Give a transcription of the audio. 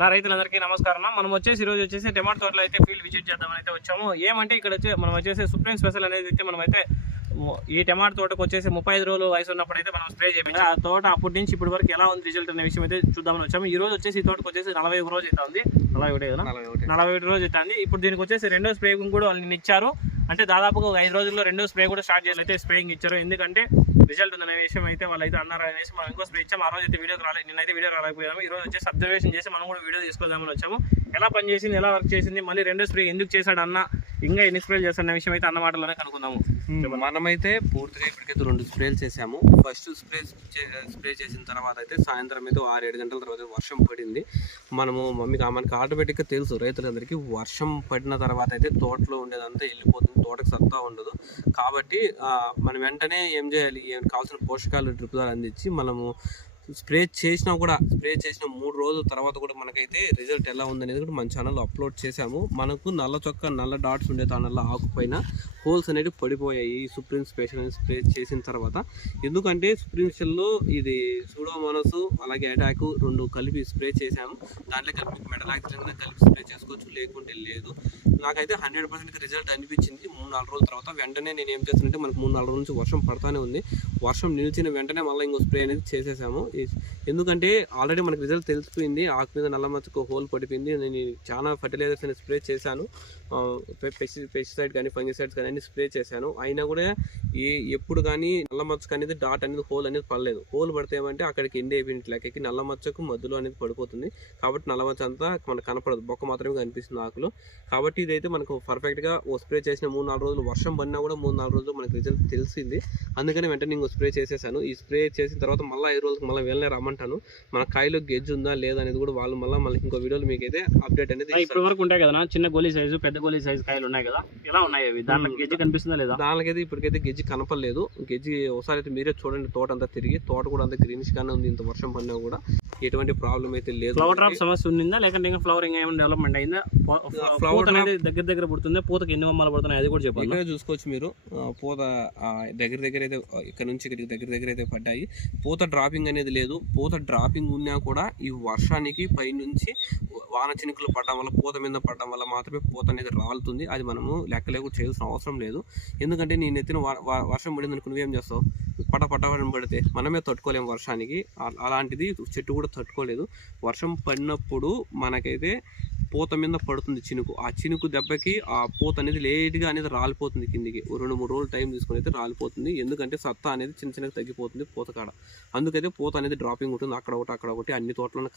నా రైతులందరికీ నమస్కారం. మనం వచ్చేసి ఈ రోజు వచ్చేసి టమాటో తోటలో అయితే ఫీల్డ్ విజిట్ చేద్దామని అయితే వచ్చాము. ఏమంటే ఇక్కడ వచ్చి మనం వచ్చేసి సుప్రీం స్పెషల్ అనేది అయితే మనం అయితే ఈ టమాటో తోటకు వచ్చేసి ముప్పై ఐదు రోజులు వయసు ఉన్నప్పుడు అయితే మనం స్ప్రే చేయాలి ఆ తోట అప్పటి నుంచి ఇప్పటి వరకు ఎలా ఉంది రిజల్ట్ అనే విషయం అయితే చూద్దామని వచ్చాము. ఈ రోజు వచ్చేసి ఈ తోటకు వచ్చేసి నలభై ఒక రోజు అయితే ఉంది నలభై ఒకటే. నలభై ఒకటి రోజు అవుతుంది. ఇప్పుడు దీనికి వచ్చేసి రెండో స్ప్రేయింగ్ కూడా వాళ్ళు నిన్న ఇచ్చారు అంటే దాదాపుగా ఒక ఐదు రోజుల్లో రెండో స్ప్రే కూడా స్టార్ట్ చేయాలి అయితే స్ప్రేయింగ్ ఇచ్చారు. ఎందుకంటే రిజల్ట్ ఉందనే విషయం అయితే వాళ్ళు అయితే అన్నారు అనేసి మనం ఇంకో స్ప్రే ఇచ్చాము ఆ రోజు అయితే వీడియోకి రాలేదు నిన్నైతే వీడియో రాలేకపోయాము ఈ రోజు వచ్చేసి అబ్జర్వేషన్ చేసి మనం కూడా వీడియో తీసుకొద్దామని వచ్చాము. ఎలా పనిచేసింది ఎలా వర్క్ చేసింది మళ్ళీ రెండో స్ప్రే ఎందుకు చేశాడు అన్న ఇంకా ఎన్ని స్ప్రే చేస్తాడన్న విషయం అయితే అన్న మాటలోనే కనుక్కుందాము. మనమైతే పూర్తిగా ఇప్పటికైతే రెండు స్ప్రేలు చేసాము ఫస్ట్ స్ప్రే స్ప్రే చేసిన తర్వాత అయితే సాయంత్రం అయితే ఆరు ఏడు గంటల తర్వాత వర్షం పడింది. మనము మీకు మనకి ఆటోమేటిక్గా తెలుసు రైతులందరికీ వర్షం పడిన తర్వాత అయితే తోటలో ఉండేదంతా వెళ్ళిపోతుంది తోటకు సత్తా ఉండదు. కాబట్టి ఆ, మనం వెంటనే ఏం చేయాలి? కావాల్సిన పోషకాలు డ్రిప్ ద్వారా అందించి మనము స్ప్రే చేసినా కూడా స్ప్రే చేసిన మూడు రోజుల తర్వాత కూడా మనకైతే రిజల్ట్ ఎలా ఉందనేది కూడా మన ఛానల్లో అప్లోడ్ చేశాము. మనకు నల్ల చొక్క నల్ల డాట్స్ ఉండే దానిలో ఆకుపైన హోల్స్ అనేవి పడిపోయాయి. ఈ సుప్రీం స్పెషల్ అనేది స్ప్రే చేసిన తర్వాత. ఎందుకంటే సుప్రీం స్పెషల్లో ఇది సూడోమోనస్ అలాగే అటాక్ రెండు కలిపి స్ప్రే చేశాము. దాంట్లో కలిపి మెడలాక్సిన్ కలిపి స్ప్రే చేసుకోవచ్చు. లేకుంటే లేదు. నాకైతే హండ్రెడ్ పర్సెంట్ రిజల్ట్ అనిపించింది. మూడు నాలుగు రోజుల తర్వాత వెంటనే నేను ఏం చేస్తానంటే మనకు మూడు నాలుగు రోజుల నుంచి వర్షం పడతానే ఉంది. వర్షం నిలిచిన వెంటనే మళ్ళీ ఇంకో స్ప్రే అనేది చేసేసాము. ఎందుకంటే ఆల్రెడీ మనకు రిజల్ట్ తెలిసిపోయింది. ఆకు మీద నల్ల మచ్చకు హోల్ పడిపోయింది. నేను చాలా ఫర్టిలైజర్స్ అనేది స్ప్రే చేశాను. పెస్టి పెస్టిసైడ్ కానీ ఫంగిసైడ్స్ కానీ అన్ని స్ప్రే చేశాను. అయినా కూడా ఏ ఎప్పుడు కానీ నల్ల మచ్చకు అనేది డాట్ అనేది హోల్ అనేది పడలేదు. హోల్ పడితే ఏమంటే అక్కడికి ఎండి అయిపోయినట్లు లెక్కకి నల్ల మచ్చకు మధ్యలో అనేది పడిపోతుంది. కాబట్టి నల్ల మచ్చ అంతా మనకు కనపడదు. బొక్క మాత్రమే కనిపిస్తుంది ఆకులు. కాబట్టి ఇదైతే మనకు పర్ఫెక్ట్గా ఓ స్ప్రే చేసిన మూడు నాలుగు రోజులు వర్షం పడినా కూడా మూడు నాలుగు రోజులు మనకు రిజల్ట్ తెలిసింది. అందుకని వెంటనే ఇంకో స్ప్రే చేసేసాను. ఈ స్ప్రే చేసిన తర్వాత మళ్ళీ ఐదు రోజులకు మళ్ళీ వెళ్ళనే రమ్మంటాను. మన కాయలో గెజ్జు ఉందా లేదా అనేది కూడా వాళ్ళు మళ్ళీ మళ్ళీ ఇంకో వీడియోలో మీకు అయితే అప్డేట్ అనేది ఇప్పటి. వరకు ఉంటాయి కదా చిన్న గోలీ సైజు పెద్ద గోలీ సైజు కాయలు ఉన్నాయి కదా? ఎలా ఉన్నాయి అవి? దాంట్లో మ్మ్. గెజ్జి కనిపిస్తుందా లేదా? దానికైతే ఇప్పటికైతే గెజ్జి కనపడలేదు. గెజ్జి ఒకసారి అయితే మీరే చూడండి తోట అంతా తిరిగి. తోట కూడా అంతా గ్రీనిష్ గానే ఉంది ఇంత వర్షం పడినా కూడా. ఎటువంటి ప్రాబ్లం అయితే లేదు. ఫ్లవర్ డ్రాప్ సమస్య ఉండిందా? లేకంటే ఇంకా ఫ్లవరింగ్ ఏమైనా డెవలప్మెంట్ అయిందా? పూత అనేది దగ్గర దగ్గర పుడుతుంది? పూతకి ఎన్ని బొమ్మలు పడుతున్నాయి? అది కూడా చెప్పండి ఇక్కడ చూసుకోవచ్చు మీరు. పూత దగ్గర దగ్గర అయితే ఇక్కడ నుంచి ఇక్కడికి దగ్గర దగ్గర అయితే పడ్డాయి. పూత డ్రాపింగ్ అనేది లేదు. పూత డ్రాపింగ్ ఉన్నా కూడా ఈ వర్షానికి పైనుంచి వాన చినుకులు పడడం వల్ల పూత మీద పడడం వల్ల మాత్రమే పూత అనేది రాలుతుంది. అది మనము లెక్క చేయాల్సిన అవసరం లేదు. ఎందుకంటే నేను ఎత్తిన వ- వర్షం పడింది అనుకుని నువ్వేం చేస్తావు? పట పట పడితే మనమే తట్టుకోలేము వర్షానికి. అలాంటిది చెట్టు కూడా తట్టుకోలేదు. వర్షం పడినప్పుడు మనకైతే పూత మీద పడుతుంది చినుకు. ఆ చినుకు దెబ్బకి ఆ పూత అనేది లేట్గా అనేది రాలిపోతుంది కిందికి. రెండు మూడు రోజులు టైం తీసుకుని అయితే రాలిపోతుంది. ఎందుకంటే సత్తా అనేది చిన్న చిన్నగా తగ్గిపోతుంది పూత కాడ అందుకైతే పూత అనేది డ్రాపింగ్ ఉంటుంది. అక్కడ ఒకటి అక్కడ ఒకటి అన్ని తోటలను